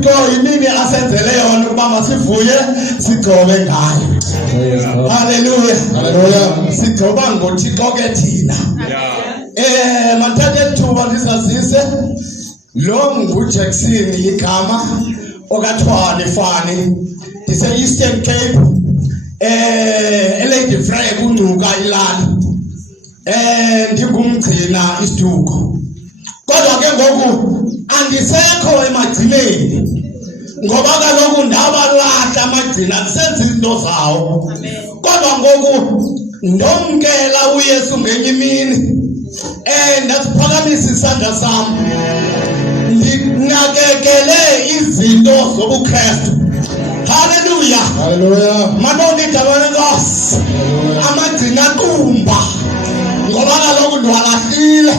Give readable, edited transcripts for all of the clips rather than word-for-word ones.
uThixo yimini asenzele yona ukuba masivuye sigcobe ngayo. Hallelujah. Hallelujah. Sigcoba ngoThixo ke thina. Mathathe ithuba ndisazise lo nguJackson igama okathwani fani dise Eastern Cape Lady Frey kuncuka ilali ndingumgcina isiduko kodwa ke ngoku andisekho emagcineni ngoba kaloku ndabalahla amagcina kusenza izinto zawo kodwa ngoku ndomkela uYesu ngenye imini ndasiphakamisa isandla sami ndinakekele izinto zobuKristu. Hallelujah. Hallelujah. Manoni dawanenkosi amagcina qumba ngoba kaloku ndwalahlile.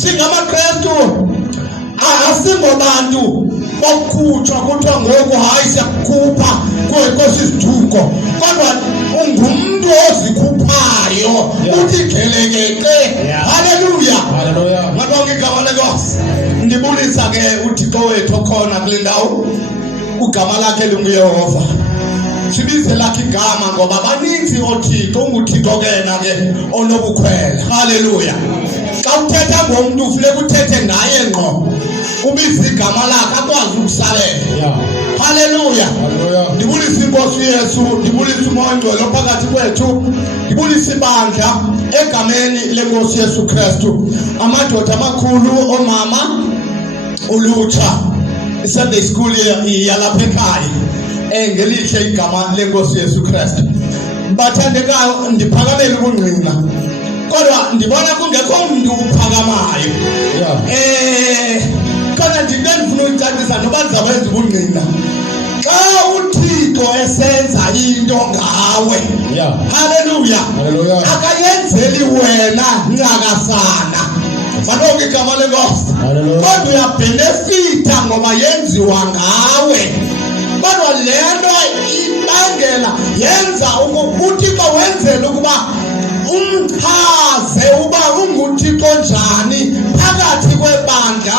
SingamaKristu asingobantu bokukhutshwa kuthiwa ngoku hayi siyakukhupha kwenkosi isiduko kodwa ungumntu ozikhuphayo uthi gelekeke. Hallelujah. Hallelujah. Madonke igama lenkosi ndibulisa ke uThixo wethu okhona kule ndawo ugama lakhe linguYehova sibize lakhe igama ngoba baninzi oThixo unguThixo kena ke onobukhwele. Hallelujah. Xa uthetha ngomntu ufuneka uthethe ngaye ngqo ubize igama lakhe akwazi ukusalela. Hallelujah. Ndibulisa inkosi uYesu, ndibulisa umoya ongcwele phakathi kwethu, ndibulisa ibandla egameni lenkosi Yesu Kristu, amadoda amakhulu, omama, ulutsha, iSunday school yalapha ekhaya ngelihle igama lenkosi Yesu Kristu. Bathandekayo ndiphakamele ubungqina kodwa ndibona kungekho umuntu uphakamayo. Kana ndingafuna ukucacisa noba ndizakwenza ubungqina xa uThixo esenza into ngawe. Hallelujah. Akayenzeli wena ncakasana fanele igama lenkosi kodwa uyabhenefitha ngoba yenziwa ngawe kodwa le nto ibangela yenza uThixo wenzela ukuba umchaze uba unguThixo njani phakathi kwebandla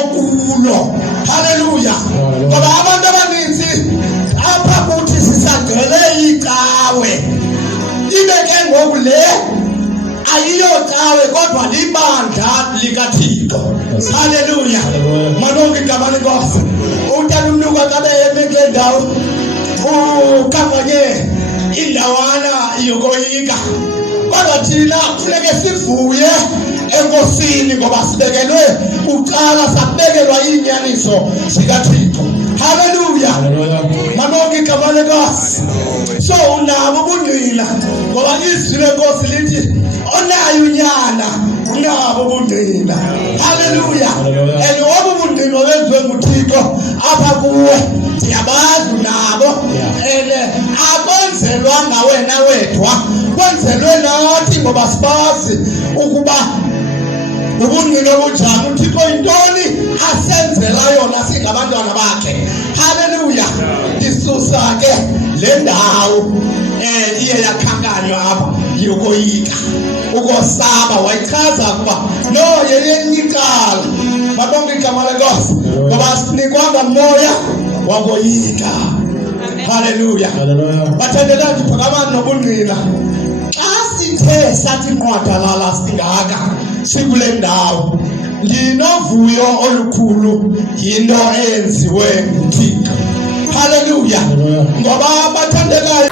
okulo. Hallelujah. Ngoba abantu abaninzi apha kuthi sisagcwele icawe ibe ke ngoku le ayiyocawe kodwa libandla likaThixo. Hallelujah. Manonke igama lenkosi utata umnuka kabe yemekule ndawo ukanganye indawana yokoyika kodwa thina kufuneke sivuye enkosini ngoba sibekelwe uqala sabekelwa inyaniso zikaThixo. Hallelujah. Manonke igama lenkosi. So unabo ubungqina ngoba izwi lenkosi lithi onayo unyana unabo ubungqina. Hallelujah. And ngoba ubungqina wenziwe nguThixo apha kuwe ndiyabazi nabo akwenzelwanga wena wedwa kwenzelwe nathi ngoba sibazi ukuba ubungqina obunjani uThixo yintoni asenzela yona singabantwana bakhe. Hallelujah. Isusa ke le ndawo iye yakhankanywa apha yokoyika ukosaba wayichaza ukuba no yeyenyikala. Madonke igama lenkosi ngoba sinikwanga moya wakoyika. Hallelujah. Bathandekayo ndiphakama nobungqina xa sithe sathi nqwadalala singaka sikule ndawo ndinovuyo olukhulu yinto eyenziwe nguThixo. Hallelujah. Ngoba bathandekayo